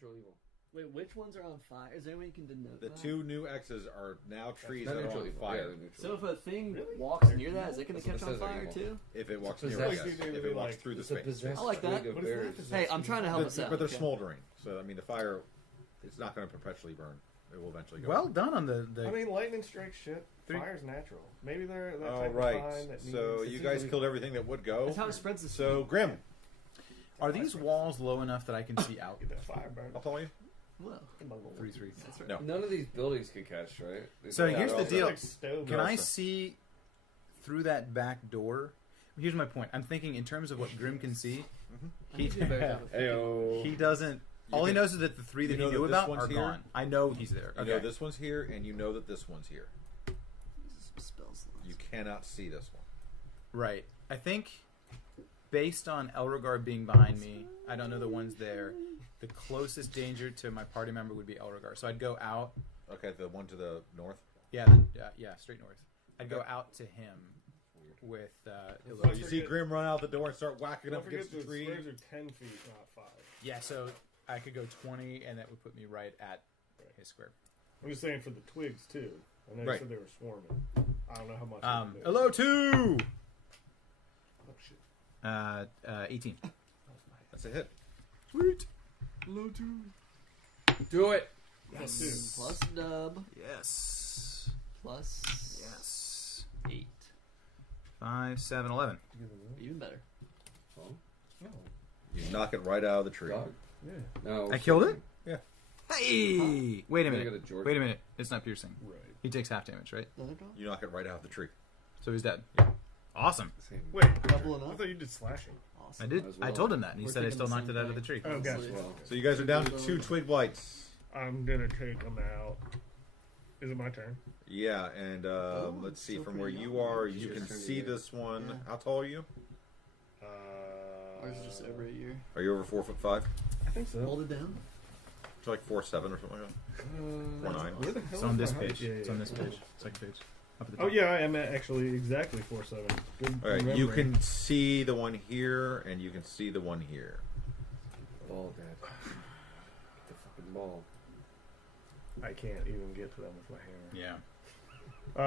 neutral evil. Wait, which ones are on fire? Is there any way you can denote The that? 2 new X's are now trees that are neutral on evil. fire. Yeah, So if a thing Really? walks near that, is it going That's to what catch it on says, like, fire evil. too? If it walks It's near it, possessed. yes. If it walks through the It's a space. possessed I like that. twig of What is that? berries. Hey, I'm trying to help us out. But they're okay? smoldering, so I mean the fire, it's not going to perpetually burn. It will eventually go. Well done on the I mean, lightning strikes shit. 3. Fire's natural. Maybe they're that All type right. of pine that So needs... you guys killed everything that would go. That's how it spreads the So Grim, Are these walls low enough that I can see out? Get that fire burn. I'll tell you. Well, 3-3. that's right. No. None of these buildings could catch, right? So Yeah, here's they're the all- deal. Like stove. Can No, I sir. see through that back door? Here's my point. I'm thinking in terms of what Grim can see. I need to do a better job of thinking. Ayo. He doesn't. All he can- knows is that the 3 that you know he knew that this about one's are here? gone. I know he's there. You know this one's here, and you know that this one's here. Spell slots. You cannot see this one. Right. I think based on Elrogar being behind me, I don't know the ones there. The closest danger to my party member would be Elrogar. So I'd go out. Okay, the one to the north. Yeah, straight north. I'd go out to him with So Illusion. you see Grim run out the door and start whacking Don't up against the forget the tree. squares are 10 feet, not 5. Yeah, so I could go 20, and that would put me right at his square. I'm just saying for the twigs, too. I know you Right. said they were swarming. I don't know how much. they can do. Hello, 2! Oh, shit. 18. That's a hit. Sweet. Hello, two. Do it. Yes. Plus dub. Yes. Plus. Yes. 8. 5, 7, 11. Even better. You knock it right out of the tree. Dog. Yeah. No. I killed it? Yeah. Hey! Wait a I got a minute. George. Wait a minute. It's not piercing. Right. He takes half damage, right? The other dog? You knock it right out of the tree. So he's dead. Awesome. Same. Wait, Doubling I up? thought you did slashing. Awesome. I did. As I well. told him that, and he We're said I thinking still the knocked same it out of the thing. tree. Oh, gotcha. As well. So you guys are down to 2 twig blights. I'm gonna take them out. Is it my turn? Yeah, and let's see. still From where pretty you young. are, you Just can turned see your- this one. Yeah. How tall are you? Ours is just over a year. Are you over 4'5"? I think so. Hold it down. It's like 4'7" or something like that. 4'9". Where the hell It's on is this my height? page. Yeah, It's yeah, on this yeah. page. Second page. Up at the Oh top. yeah, I am at actually exactly 4'7". Good. All right, you memory. can see the one here, and you can see the one here. Ball, Dad. Get the fucking ball. I can't even get to them with my hammer. Yeah.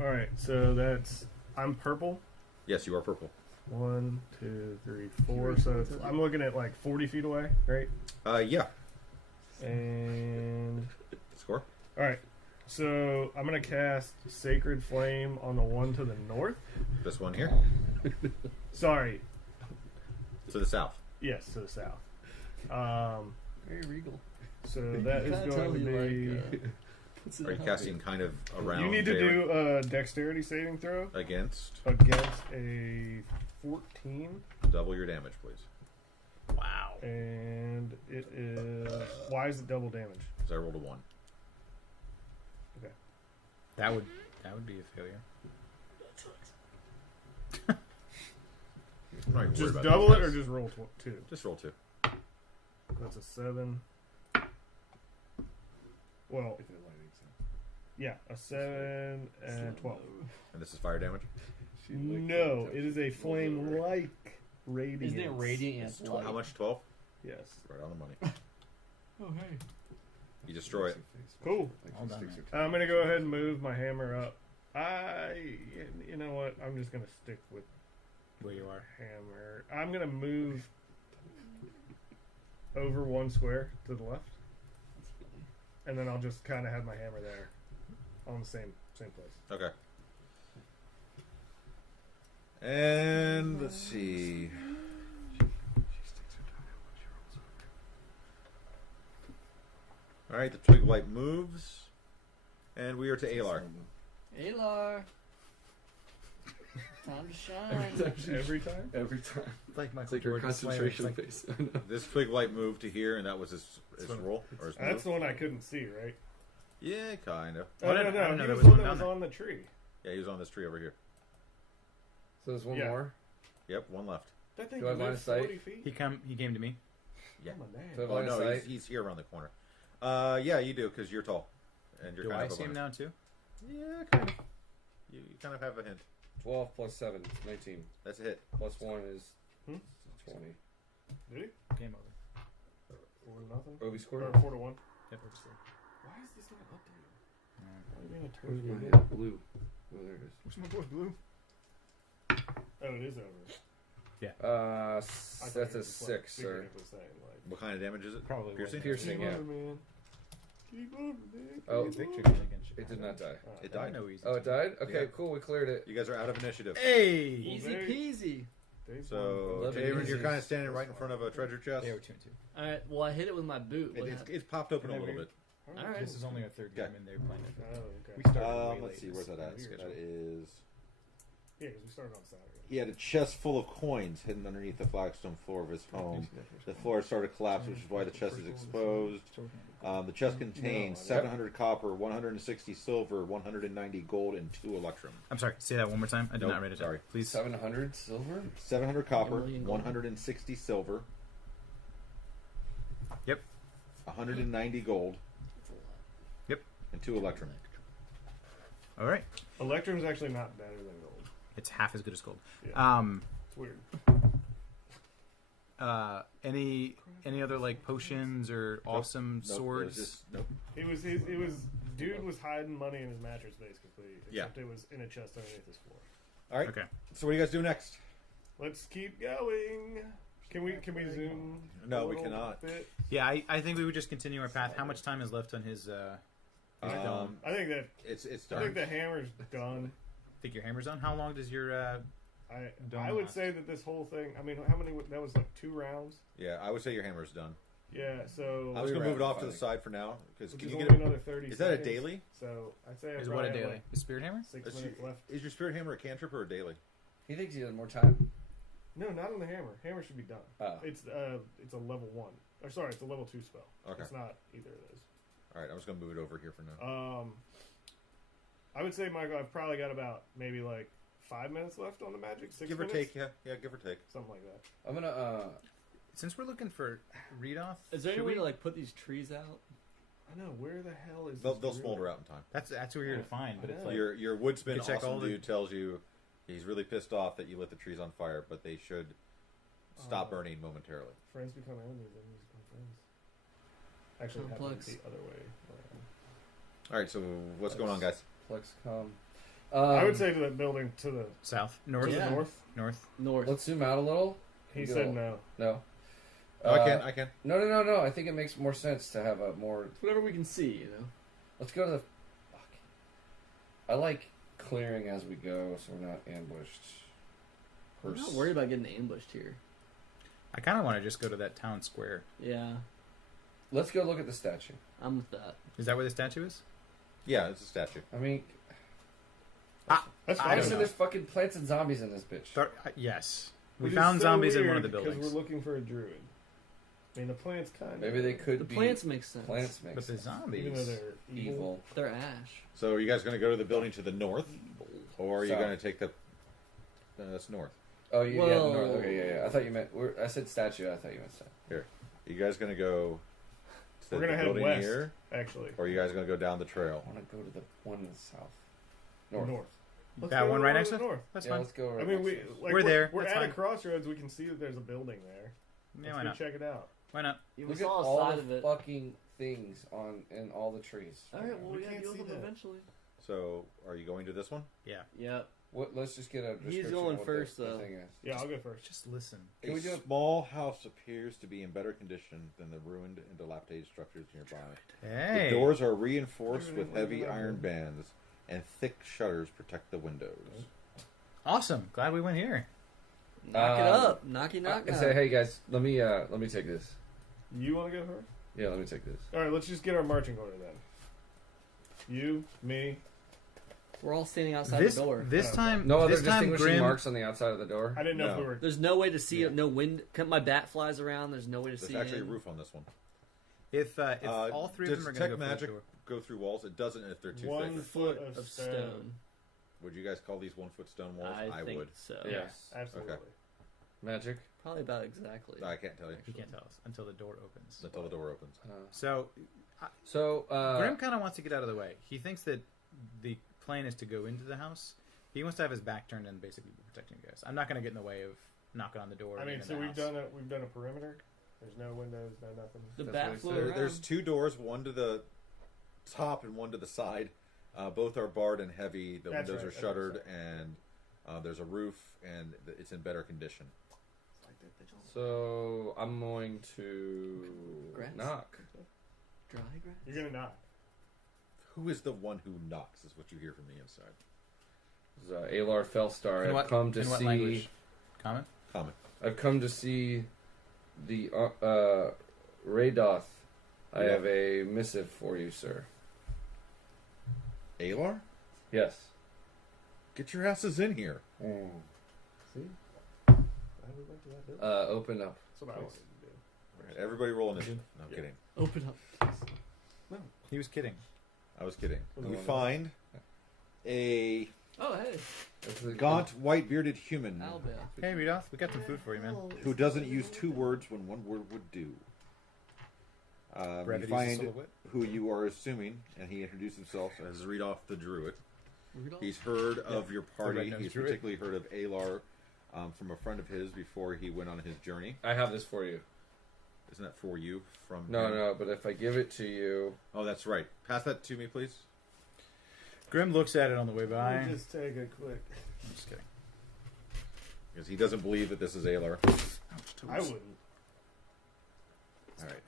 All right, so that's I'm purple. Yes, you are purple. 1, 2, 3, 4. So it's, I'm looking at like 40 feet away, right? Yeah. And Score. all right, so I'm gonna cast Sacred Flame on the one to the north. This one here. Sorry, To the south. yes, to the south. Very regal. So that is Kinda going to tell be. you, like, puts it Are you out. casting kind of around? You need to Jalen? do a Dexterity saving throw Against. against a 14, Double your damage, please. Wow. and it is. Why is it double damage? Because I rolled a 1. That would be a failure. I'm not even worried Just about double these it or guys. just roll 2? Just roll 2. That's a 7. Well, yeah, a 7 and 12. And this is fire damage. No, it is a flame-like radiance. Isn't it radiant? It's and 12. How light? much? 12? Yes. Right on the money. Oh, hey. You destroy it. Cool. All done, man. I'm gonna go ahead and move my hammer up. You know what? I'm just gonna stick with Where you are. hammer. I'm gonna move over 1 square to the left, and then I'll just kind of have my hammer there, on the same place. Okay. And let's see. All right, the twig blight moves, and we are to Alar. Alar. Time to shine. Every time. Every time. Like my It's like your concentration face. This twig blight moved to here, and that was his what- roll or his That's move. the one I couldn't see, right? Yeah, kind of. Oh, I no, didn't- no, I didn't know he there was was the one one that down was there. on the tree. Yeah, he was on this tree over here. So there's one Yeah. more. Yep, one left. That thing Do I have line of moved sight? 40 feet. He came to me. Yeah. Oh, man. So I have Oh line of no, sight. he's here around the corner. Yeah, you do because you're tall, and you're Do kind I of see him above now too? Yeah, kind of. You kind of have a hint. 12 plus 7 is 19. That's a hit. Plus 1 is Hmm? 20. Did he? Game over. 4-0. Oh, we scored. Or 4-1. Yep. Why is this not updated? Why are you being a Where's turd? my blue? Oh, there it is. Where's my boy Blue? Oh, it is over. That's a 6, sir. What kind of damage is it? Probably Piercing? Piercing, Keep yeah. on, man. Keep on, man. Oh, Good victory against it did not die. It I died. know easy. Oh, it died? Okay, Yeah. cool. We cleared it. You guys are out of initiative. Hey! Easy there- peasy. So, Love it. Aaron, you're Easy. kind of standing right in front of a treasure chest. They were 2-2. Alright, well, I hit it with my boot. What happened? It's popped open a little bit. Alright. This is only our third Okay. game, and they're playing it. Oh, okay. We started way Let's late. see, where's that at? Weird. That is. Yeah, because we started on Saturday. He had a chest full of coins hidden underneath the flagstone floor of his home. The floor started to collapse, which is why the chest is exposed. The chest contains No, 700 copper, 160 silver, 190 gold, and 2 electrum. I'm sorry, say that one more time. I did Nope, not read it down. sorry. Please. 700 silver? 700 copper, 1,000,000 gold. 160 silver. Yep. 190 gold, That's a lot. and 2 electrum. All right. Electrum's actually not better than gold. It's half as good as gold. Yeah. It's weird. Any other like potions or awesome Nope, swords? it was just, nope. It was dude was hiding money in his mattress basically. Yeah. Except it was in a chest underneath his floor. All right. Okay. So what do you guys do next? Let's keep going. Can we zoom? No, a we little cannot. bit? Yeah, I think we would just continue our path. How much time is left on his? I think that It's I done. think the hammer's done. Think your hammer's on? How long does your? I would say that this whole thing. I mean, how many? That was like 2 rounds. Yeah, I would say your hammer's done. Yeah. So I was gonna Three move it off rounds, to I the think. side for now because which can is you only get it? another 30 Is that a seconds. daily? So I'd say I Is probably what a have, daily? like, Is spirit hammer? 6 Is minutes your- left. Is your spirit hammer a cantrip or a daily? He thinks he has more time. No, not on the hammer. Hammer should be done. Oh. It's a level 1. Or sorry, it's a level 2 spell. Okay. It's not either of those. All right, I was gonna move it over here for now. I would say, Michael, I've probably got about maybe like 5 minutes left on the magic. 6 Give or minutes? take, yeah, give or take. Something like that. I'm gonna, Since we're looking for read off, Is there any should way we- to like put these trees out? I know. Where the hell is They'll this smolder druid? out in time. That's what we're here to find. But I it's know. like Your woodsman You can check all awesome the- dude tells you he's really pissed off that you lit the trees on fire, but they should stop Oh. burning momentarily. Friends become enemies, enemies become friends. Actually, it Complex. happens the other way around. All right, so what's going on, guys? Flexcom. I would say to that building to the south, north, to Yeah. the north. north. North. let's zoom out a little. He Get said all- no. No. Oh, I can. No. I think it makes more sense to have a more. It's whatever we can see, you know. Let's go to the. Fuck. I like clearing as we go, so we're not ambushed. I'm not worried about getting ambushed here. I kind of want to just go to that town square. Yeah, Let's go look at the statue. I'm with that. Is that where the statue is? Yeah, it's a statue. I mean, That's I fine. don't so know. there's fucking plants and zombies in this bitch. Yes, we Which is found so zombies in one of weird the because buildings. we're looking for a druid. I mean, the plants kind of. Maybe they could The be plants make sense. plants make But the sense. zombies. even though they're evil. They're ash. So are you guys going to go to the building to the north, or are you South. going to take the that's north? Oh, yeah, the Whoa. north. Okay, yeah. I thought you meant. I said statue. I thought you meant statue. Here, you guys going to go to We're the gonna head building west, here, actually. or are you guys going to go down the trail? I want to go to the one in the south. North. Let's That go one to right the next to north. That's Yeah, fine. let's go. Right I mean, next to us. We're there. We're That's at a fine. crossroads. We can see that there's a building there. Yeah, Let's why go not? check it out. Why not? We Look at saw a all side the of it. fucking things in all the trees. All right, well, We we gotta can't deal with see them that. eventually. So are you going to this one? Yeah. Yep. What? Let's just get a description. He's going of what first, the though. thing is. Yeah, I'll go first. Just listen. Can a we do it- small house appears to be in better condition than the ruined and dilapidated structures nearby. Hey. The doors are reinforced Dude, with what heavy is that? iron bands, and thick shutters protect the windows. Awesome. Glad we went here. Knock it up. Knocky knock I knock. say, hey guys, let me take this. You want to go first? Yeah, let me take this. All right, let's just get our marching order then. You, me. We're all standing outside This the door. this time No other this time distinguishing Grim marks on the outside of the door. I didn't know if No. we were. There's no way to see Yeah. it. No wind. My bat flies around. There's no way to There's see actually a in. roof on this one. if all three of does them are going to detect go magic for the door. go through walls? It doesn't if they're too 1 thick. foot of of stone. Would you guys call these 1 foot stone walls? I think would. so. Yes. Absolutely. Okay. Magic. Probably about exactly. I can't tell you He can't tell us until the door opens. until the door opens. So So Grim kind of wants to get out of the way. He thinks that the plan is to go into the house. He wants to have his back turned and basically be protecting you guys. I'm not going to get in the way of knocking on the door. I and mean, in so the we've house. done a perimeter. There's no windows, no nothing. The That's bat what he flew said. around. There's two doors, one to the top and one to the side. Both are barred and heavy. The That's windows right, are shuttered, and there's a roof, and it's in better condition. So I'm going to Grass? knock. Dry grass. You're gonna knock. Who is the one who knocks? Is what you hear from the inside. Alar Felstar. In I've what, come to in what see. language? Common? Common. I've come to see the Raydoth. I Yeah. have a missive for you, sir. Alar? Yes. Get your asses in here. See? I would like to that building. Open up. That's what I wanted to do. All right, everybody roll initiative. No, I'm Yeah. kidding. Open up. He was kidding. I was kidding. Was it You one of find a Oh, hey. That's the- gaunt, white-bearded human Albert. Hey, Rudolph, we got some food for you, man. who doesn't use two words when one word would do. You Brevity's the find soul of wit. who you are assuming, and he introduced himself as Rudolph the Druid. Rudolph? He's heard of your party. Everybody knows He's Druid. particularly heard of Alar from a friend of his before he went on his journey. I have this for you. Isn't that for you? From No, him? no, but if I give it to you, Oh, that's right. Pass that to me, please. Grim looks at it on the way by. Let me just take a quick. I'm just kidding. Because he doesn't believe that this is Alar. I wouldn't. All right.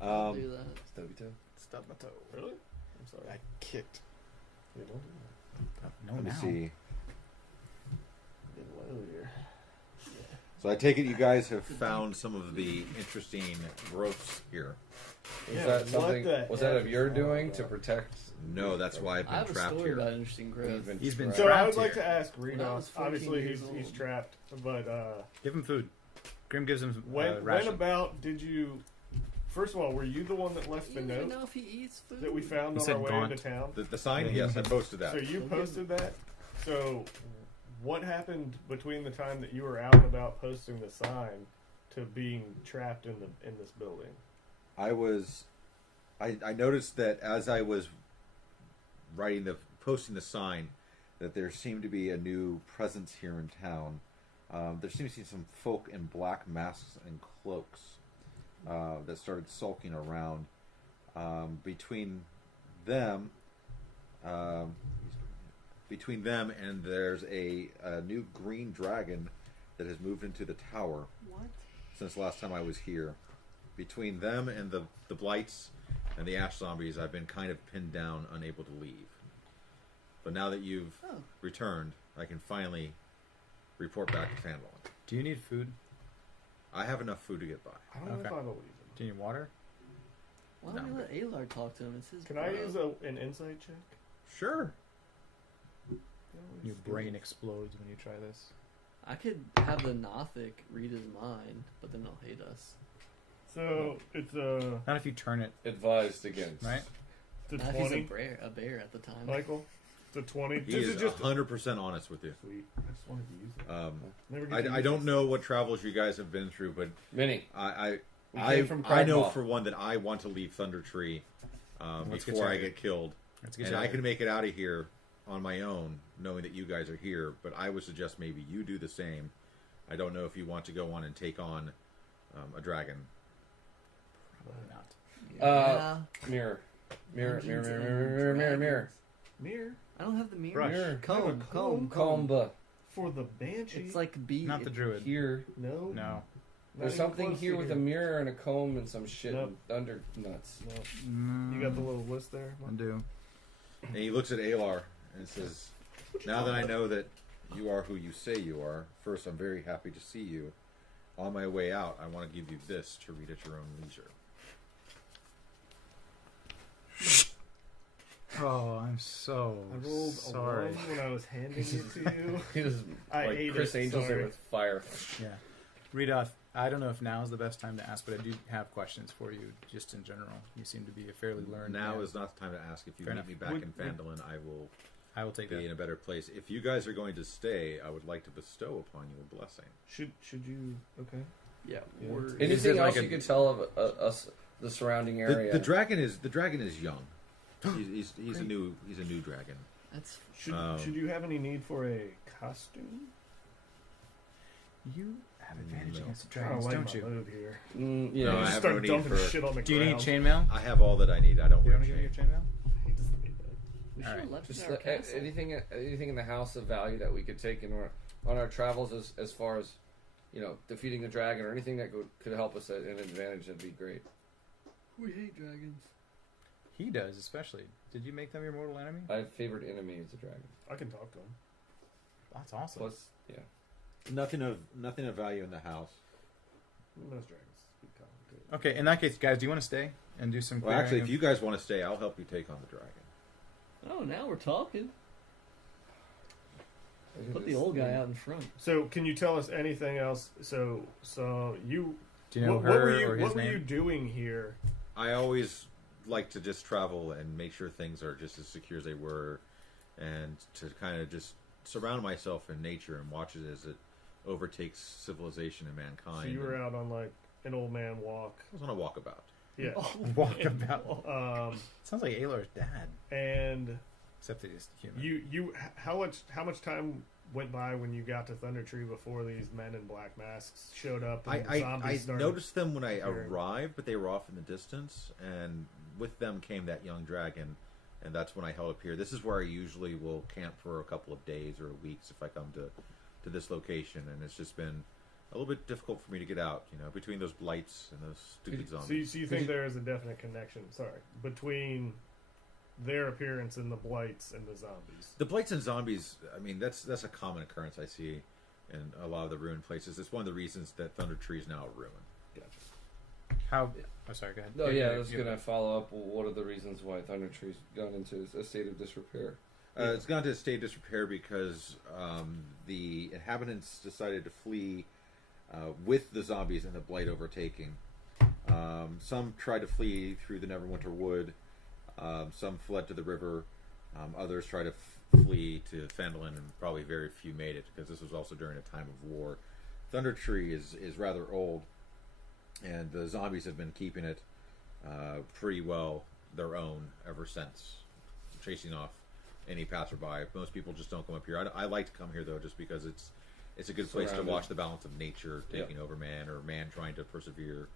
I'll do that. stub your toe. Stub my toe. Really? I'm sorry. I kicked. You know, No, Let me now. see. did well here. So I take it you guys have found some of the interesting growths here. Was Yeah, that what something? the Was that heck of your is all doing that? to protect? No, that's why I've I been have a trapped story here. about interesting growth. He's been So I trapped would like here. to ask When I was Rudolph. 14 Obviously, years he's old. trapped, but Give him food. Grim gives him when ration. about did you? First of all, were you the one that left the You don't even note know if he eats food. that we found He on said our way gaunt. into town? The sign? Yes, I posted that. So you Don't posted that. So what happened between the time that you were out and about posting the sign to being trapped in this building? I noticed that as I was posting the sign, that there seemed to be a new presence here in town. There seemed to be some folk in black masks and cloaks that started sulking around. Between them and there's a new green dragon that has moved into the tower What? since last time I was here. Between them and the blights and the ash zombies, I've been kind of pinned down, unable to leave. But now that you've Oh. returned, I can finally report back to Phandeliver. Do you need food? I have enough food to get by. I don't know if Okay. I believe him. Do you need water? Why don't we let Alar talk to him? It's his Can I bro. use an insight check? Sure. Your brain explodes when you try this. I could have the Nothic read his mind, but then they'll hate us. So it's Not if you turn it, Advised against. right? the Not if he's 20, a bear at the time. Michael. The 20. He This is is just 100% honest with you. sweet. I just wanted to use it. Never get to I use don't this. know what travels you guys have been through, but Minnie. We came from I know Cardwell. for one that I want to leave Thunder Tree Let's get before I you out. get killed. Let's get And you out I of can here. make it out of here on my own, knowing that you guys are here. But I would suggest maybe you do the same. I don't know if you want to go on and take on a dragon. Probably not. Mirror. Mirror. Mirror. Mirror. Dungeons Mirror. and Mirror. Mirror. Mirror. Dragons. Mirror I don't have the mirror. Brush. Mirror. Comb. Comb. Comba. for the banshee. It's like B. Not the druid. Here. no. No. There's even something close here to with a mirror and a comb and some shit Nope. under nuts. No. You got the little list there. I do. And he looks at Alar and says, "Now that I know that you are who you say you are, first, I'm very happy to see you. On my way out, I want to give you this to read at your own leisure." Oh, I'm so I rolled sorry. a 1 when I was handing it to you. He was I like ate Chris it, Angel's sorry. there with fire. Yeah. Rudolph, I don't know if now is the best time to ask, but I do have questions for you just in general. You seem to be a fairly learned Now man. is not the time to ask. If you Fair meet enough. me back Would- in Phandalin, I will take be that. in a better place. If you guys are going to stay, I would like to bestow upon you a blessing. Should you? Okay. Yeah. Yeah. Word. Is Anything it like else a- you could tell of us, the surrounding area? The dragon is young. He's a new dragon. That's Should Um, you have any need for a costume? You have advantage No. against the I don't dragons, like don't my you? move here. Yeah. No, I Just have start no need dumping for- shit on the Do you need ground. chainmail? I have all that I need. I don't You wear want to give me chain. your chainmail? I hate to say that. We should Alright. have left Just it in our castle. anything in the house of value that we could take on our travels as far as defeating the dragon or anything that could help us at an advantage. That'd be great. We hate dragons. He does, especially. Did you make them your mortal enemy? My favorite enemy is the dragon. I can talk to him. That's awesome. Plus, yeah. Nothing of value in the house. Most dragons speak common too. Okay, in that case, guys, do you want to stay and do some Well, clearing actually, if of- you guys want to stay, I'll help you take on the dragon. Oh, now we're talking. Look at Put the this old guy thing. out in front. So, can you tell us anything else? So you. Do you know what her were you, or his what were name? you doing here? I always like to just travel and make sure things are just as secure as they were, and to kind of just surround myself in nature and watch it as it overtakes civilization and mankind. So you were And out on like an old man walk. I was on a walkabout. Yeah. Walkabout. Um, Sounds like Alar's dad, and except that he's human. you how much time went by when you got to Thunder Tree before these men in black masks showed up and the I zombies started? noticed them when I appearing? arrived, but they were off in the distance, and with them came that young dragon, and that's when I held up here. This is where I usually will camp for a couple of days or weeks if I come to this location, and it's just been a little bit difficult for me to get out, between those blights and those stupid zombies. So you think there is a definite connection? Sorry, between their appearance and the blights and the zombies. The blights and zombies, I mean, that's a common occurrence I see in a lot of the ruined places. It's one of the reasons that Thunder Tree is now a ruin. Gotcha. How? Oh, sorry. Go ahead. No, yeah, I was going to follow up. What are the reasons why Thunder Tree's gone into a state of disrepair? It's gone to a state of disrepair because the inhabitants decided to flee with the zombies and the blight overtaking. Some tried to flee through the Neverwinter Wood. Some fled to the river. Others tried to flee to Phandeliver, and probably very few made it because this was also during a time of war. Thunder Tree is rather old, and the zombies have been keeping it pretty well their own ever since, chasing off any passerby. Most people just don't come up here. I like to come here though, just because it's a good place to Surrounded. watch the balance of nature taking Yep. over man, or man trying to persevere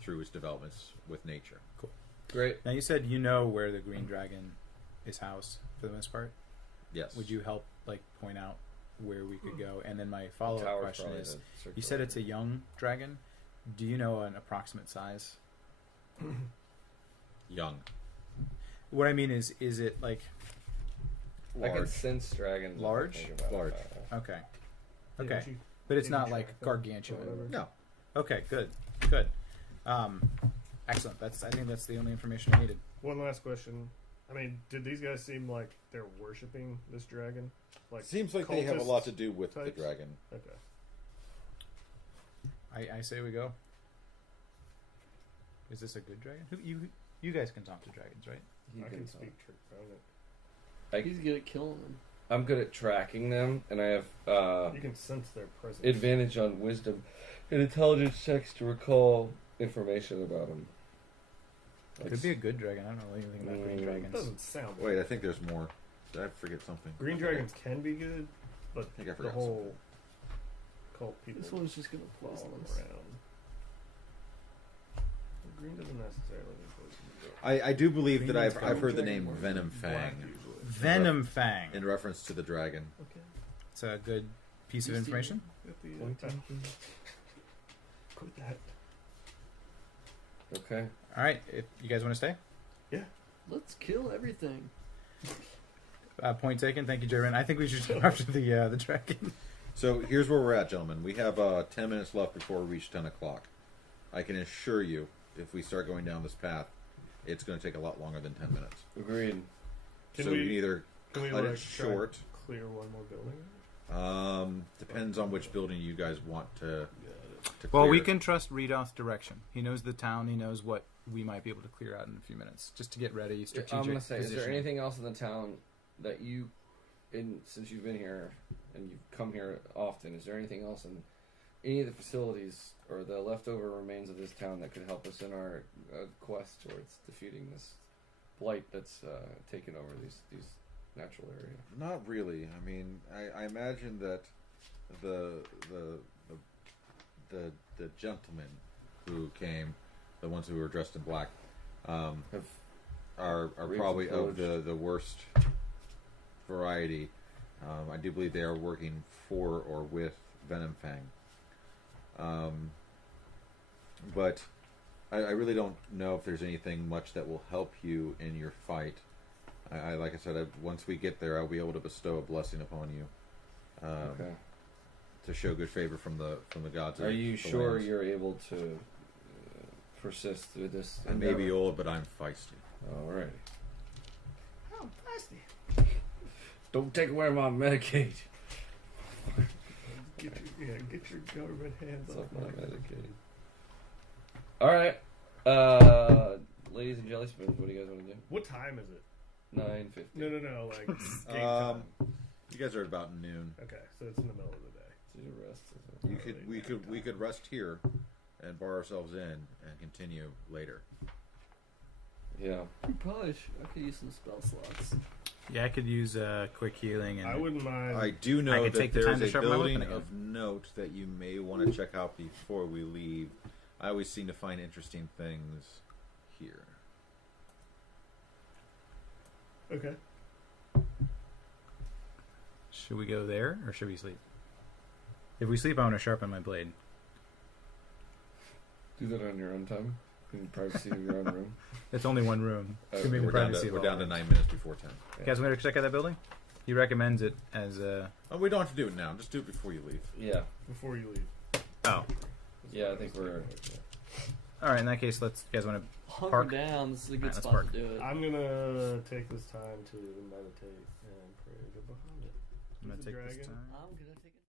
through its developments with nature. Cool. Great. Now you said you know where the green dragon is housed for the most part. Yes. Would you help point out where we could go? And then my follow-up Tower's question probably is: the circular you said it's a area. young dragon. Do you know an approximate size? Young. What I mean is it like I can Large. sense dragons. Large? if I think about it. Large. okay, Yeah, okay, she- but it's Maybe not like traffic or gargantuan. whatever. No. Okay, good. Excellent. I think that's the only information I needed. One last question. I mean, did these guys seem like they're worshiping this dragon? Like Seems like they have a cultist lot to do with the types? dragon. Okay. I say we go. Is this a good dragon? You guys can talk to dragons, right? He I can can speak trick on it. He's good at killing them. I'm good at tracking them, and I have You can sense their presence. advantage on wisdom and intelligence checks to recall information about them. It could be a good dragon. I don't know anything about green Mm. It dragons. doesn't sound. Wait, I think there's more. Did I forget something? Green dragons can be good, but I think I the forgot whole cult people This one's just gonna follow poison them us. around. Green doesn't necessarily mean poison. I do believe Green that means I've heard the dragon name or Venom black Fang usually. Venom Fang. in reference to the dragon. Okay. It's a good piece of You see- information. At the, Quit that. Okay. All right, if you guys want to stay, Let's kill everything. point taken. Thank you, Jaren. I think we should go after the dragon. So here's where we're at, gentlemen. We have 10 minutes left before we reach 10 o'clock. I can assure you, if we start going down this path, it's going to take a lot longer than 10 minutes. Agreed. Can so we- we can either Can we cut like it short. clear one more building? Depends on which building you guys want to Well, clear. we can trust Redoth's direction. He knows the town. He knows what we might be able to clear out in a few minutes, just to get ready. Strategic. I'm gonna say, is there positioning. anything else in the town that you, since you've been here and you've come here often, is there anything else in any of the facilities or the leftover remains of this town that could help us in our quest towards defeating this blight that's taken over these natural areas? Not really. I mean, I imagine that the the gentlemen who came, the ones who were dressed in black, are raped probably and of pillaged. the worst variety. I do believe they are working for or with Venom Fang. But I really don't know if there's anything much that will help you in your fight. I like I said, once we get there, I'll be able to bestow a blessing upon you. Okay. To show good favor from the gods. Are of you the sure lands. you're able to persist through this? I may be old, but I'm feisty. Alrighty. Oh, plastic. Don't take away my Medicaid. Get your government hands It's off off my my Medicaid. Alright. Ladies and jelly spoons, what do you guys want to do? What time is it? 9:50. No, like game time. You guys are at about noon. Okay, so it's in the middle of the day. Did you rest? We could rest here and bar ourselves in and continue later. Yeah. We probably I could use some spell slots. Yeah, I could use quick healing, and I wouldn't mind. I do I know could that take the there time is to a sharpen my building weapon again. of note that you may want to check out before we leave. I always seem to find interesting things here. Okay. should we go there or should we sleep? If we sleep, I want to sharpen my blade. Do that on your own time. In the privacy of your own room. It's only one room. Oh, It's gonna be in the We're down privacy of to all rooms. 9 minutes before 10. Guys, want to check out that building? He recommends it as Oh, we don't have to do it now. Just do it before you leave. Yeah. Before you leave. Oh. Yeah, I think we're. All right. In that case, let's. You guys want to? Hunker Park. down. This is a good Alright, let's spot park. to do it. I'm gonna take this time to meditate and pray to Bahamut. I'm gonna He's a take this dragon. time. I'm gonna take it.